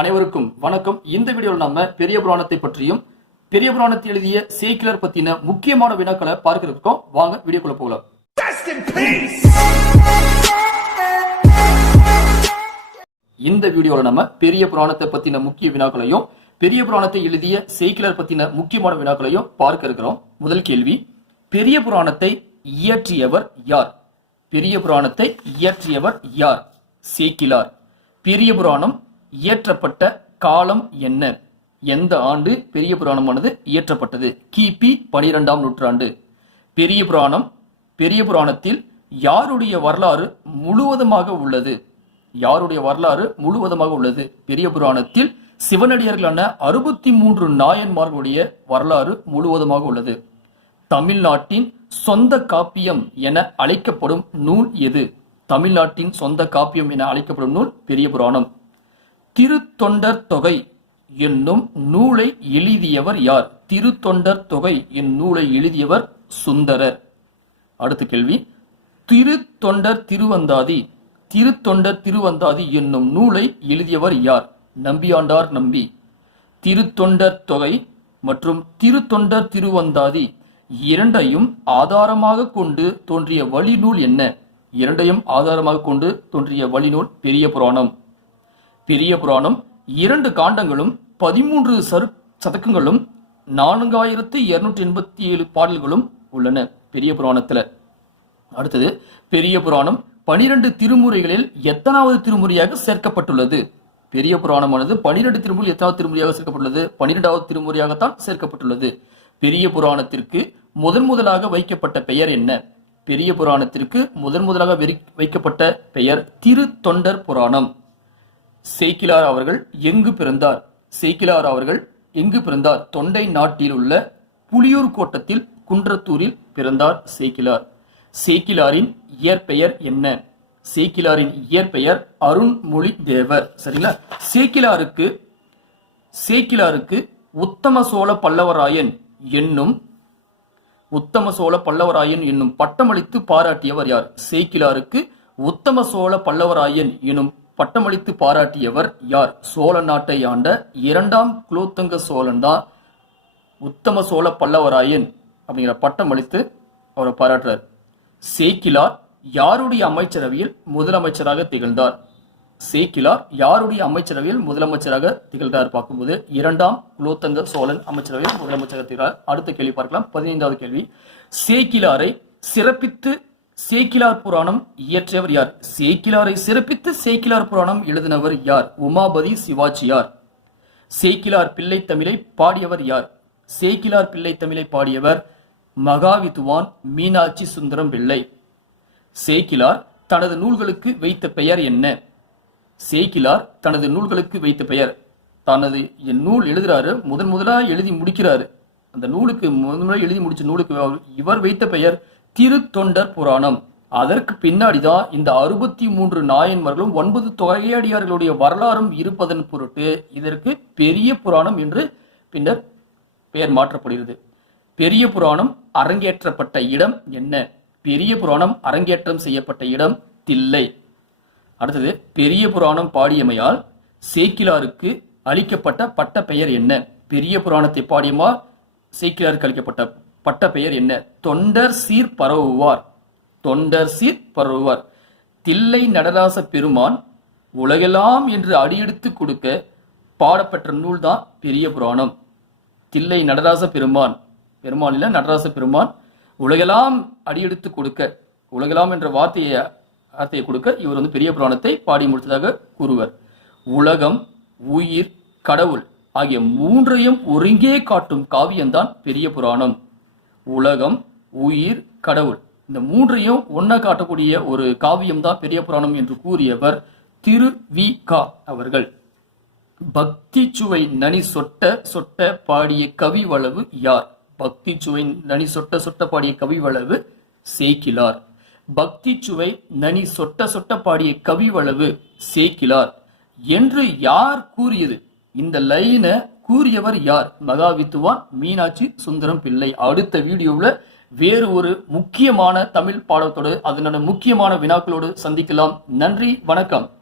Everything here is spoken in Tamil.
அனைவருக்கும் வணக்கம். இந்த வீடியோவில் நம்ம பெரிய புராணத்தை பற்றியும் பெரிய புராணத்தை எழுதிய சேக்கிலர் பத்தின முக்கியமான வினாக்களை பார்க்க இருக்கோம். வாங்க வீடியோக்குள்ள போகலாம்! இந்த வீடியோல நம்ம பெரிய புராணத்தை பத்தின முக்கிய வினாக்களையும் பெரிய புராணத்தை எழுதிய சேக்கிலர் பத்தின முக்கியமான வினாக்களையும் பார்க்க இருக்கிறோம். முதல் கேள்வி பெரிய புராணத்தை இயற்றியவர் யார்? பெரிய புராணத்தை இயற்றியவர் யார்? சேக்கிலார் பெரிய புராணம் இயற்றப்பட்ட காலம் என்ன? எந்த ஆண்டு பெரிய புராணமானது இயற்றப்பட்டது? கிபி பனிரெண்டாம் நூற்றாண்டு. பெரிய புராணம் பெரிய புராணத்தில் யாருடைய வரலாறு முழுவதுமாக உள்ளது? யாருடைய வரலாறு முழுவதுமாக உள்ளது? பெரிய புராணத்தில் சிவனடியார்களான அறுபத்தி மூன்று நாயன்மார்களுடைய வரலாறு முழுவதுமாக உள்ளது. தமிழ்நாட்டின் சொந்த காப்பியம் என அழைக்கப்படும் நூல் எது? தமிழ்நாட்டின் சொந்த காப்பியம் என அழைக்கப்படும் நூல் பெரிய புராணம். திருத்தொண்டர் தொகை என்னும் நூலை எழுதியவர் யார்? திருத்தொண்டர் தொகை என் நூலை எழுதியவர் சுந்தரர். அடுத்த கேள்வி. திருத்தொண்டர் திருவந்தாதி திருத்தொண்டர் திருவந்தாதி என்னும் நூலை எழுதியவர் யார்? நம்பியாண்டார் நம்பி. திருத்தொண்டர் தொகை மற்றும் திருத்தொண்டர் திருவந்தாதி இரண்டையும் ஆதாரமாக கொண்டு தோன்றிய வழிநூல் என்ன? இரண்டையும் ஆதாரமாக கொண்டு தோன்றிய வழிநூல் பெரிய புராணம். பெரிய புராணம். இரண்டு காண்டங்களும் பதிமூன்று சரு சதக்கங்களும் நான்காயிரத்து இருநூற்றி எண்பத்தி ஏழு பாடல்களும் உள்ளன பெரிய புராணத்தில். அடுத்தது பெரிய புராணம் பனிரெண்டு திருமுறைகளில் எத்தனாவது திருமுறையாக சேர்க்கப்பட்டுள்ளது? பெரிய புராணமானது பனிரெண்டு திருமுறை எத்தனாவது திருமுறையாக சேர்க்கப்பட்டுள்ளது? பனிரெண்டாவது திருமுறையாகத்தான் சேர்க்கப்பட்டுள்ளது. பெரிய புராணத்திற்கு முதன் முதலாக வைக்கப்பட்ட பெயர் என்ன? பெரிய புராணத்திற்கு முதன் முதலாக வைக்கப்பட்ட பெயர் திரு தொண்டர் புராணம். சேக்கிலார் அவர்கள் எங்கு பிறந்தார்? சேக்கிலார் அவர்கள் எங்கு பிறந்தார்? தொண்டை நாட்டில் உள்ள புலியூர் கோட்டத்தில் குன்றத்தூரில் பிறந்தார் சேக்கிலார். சேக்கிலாரின் இயற்பெயர் என்ன? சேக்கிலாரின் இயற்பெயர் அருண்மொழி தேவர் சரிங்களா? சேக்கிலாருக்கு சேக்கிலாருக்கு உத்தம சோழ பல்லவராயன் என்னும் உத்தம சோழ பல்லவராயன் என்னும் பட்டமளித்து பாராட்டியவர் யார்? சேக்கிலாருக்கு உத்தம சோழ பல்லவராயன் எனும் பட்டமளித்து பாராட்டியவர் யார்? சோழ நாட்டை ஆண்ட இரண்டாம் குலோத்துங்க சோழன் தான் உத்தம சோழ பல்லவராயன் அப்படிங்கிற பட்டம் அளித்து அவரை பாராட்டுறார். சேக்கிலார் யாருடைய அமைச்சரவையில் முதலமைச்சராக திகழ்ந்தார்? சேக்கிலார் யாருடைய அமைச்சரவையில் முதலமைச்சராக திகழ்ந்தார் பார்க்கும்போது இரண்டாம் குலோத்தங்க சோழன் அமைச்சரவையில் முதலமைச்சராக திகழ்ந்தார். அடுத்த கேள்வி பார்க்கலாம். பதினைந்தாவது கேள்வி. சேக்கிலாரை சிறப்பித்து சேக்கிலார் புராணம் இயற்றியவர் யார்? சேக்கிலாரை சிறப்பித்து சேக்கிலார் புராணம் எழுதினவர் யார்? உமாபதி சிவாச்சியார் சேக்கிலார் பிள்ளை தமிழை பாடியவர் யார்? சேக்கிலார் பிள்ளை தமிழை பாடியவர் மகாவித்துவான் மீனாட்சி சுந்தரம் பிள்ளை. சேக்கிலார் தனது நூல்களுக்கு வைத்த பெயர் என்ன? சேக்கிலார் தனது நூல்களுக்கு வைத்த பெயர். தனது என் நூல் எழுதுறாரு முதன் முதலாக எழுதி முடிக்கிறாரு. அந்த நூலுக்கு முதன் முதலாக எழுதி முடிச்ச நூலுக்கு இவர் வைத்த பெயர் திருத்தொண்டர் புராணம். அதற்கு பின்னாடிதான் இந்த அறுபத்தி மூன்று நாயன்மார்களும் ஒன்பது தொகையடியார்களுடைய வரலாறும் இருப்பதன் பொருட்டு இதற்கு பெரிய புராணம் என்று பின்னர் பெயர் மாற்றப்படுகிறது. பெரிய புராணம் அரங்கேற்றப்பட்ட இடம் என்ன? பெரிய புராணம் அரங்கேற்றம் செய்யப்பட்ட இடம் தில்லை. அடுத்தது பெரிய புராணம் பாடியமையால் சேக்கிலாருக்கு அளிக்கப்பட்ட பட்ட பெயர் என்ன? பெரிய புராணத்தை பாடியமா? சேக்கிலாருக்கு அளிக்கப்பட்ட பட்ட பெயர் என்ன? தொண்டர் சீர் பரவுவார். தொண்டர் சீர் பரவுவார். தில்லை நடராச பெருமான் உலகெல்லாம் என்று அடியெடுத்து கொடுக்க பாடப்பெற்ற நூல்தான் பெரிய புராணம். தில்லை நடராச பெருமான். பெருமான் இல்ல நடராச பெருமான் உலகெல்லாம் அடியெடுத்து கொடுக்க உலகெல்லாம் என்ற வார்த்தையை வார்த்தையை கொடுக்க இவர் வந்து பெரிய புராணத்தை பாடி முடித்ததாக கூறுவர். உலகம் உயிர் கடவுள் ஆகிய மூன்றையும் ஒருங்கே காட்டும் காவியம்தான் பெரிய புராணம். உலகம் உயிர் கடவுள். இந்த மூன்றையும் ஒன்றை காட்டக்கூடிய ஒரு காவியம் தான் பெரிய புராணம் என்று கூறியவர் திரு வி. கா. அவர்கள். பக்தி சுவை நனி சொட்ட சொட்ட பாடிய கவிவளவு யார்? பக்தி சுவை நனி சொட்ட சொட்ட பாடிய கவிவளவு சேக்கிலார். பக்தி சுவை நனி சொட்ட சொட்ட பாடிய கவிவளவு சேக்கிலார். என்று யார் கூறியது? இந்த லைனை கூறியவர் யார்? மகாவித்துவான் மீனாட்சி சுந்தரம் பிள்ளை. அடுத்த வீடியோவில் வேறு ஒரு முக்கியமான தமிழ் பாடத்தோடு அதனோட முக்கியமான வினாக்களோடு சந்திக்கலாம். நன்றி வணக்கம்.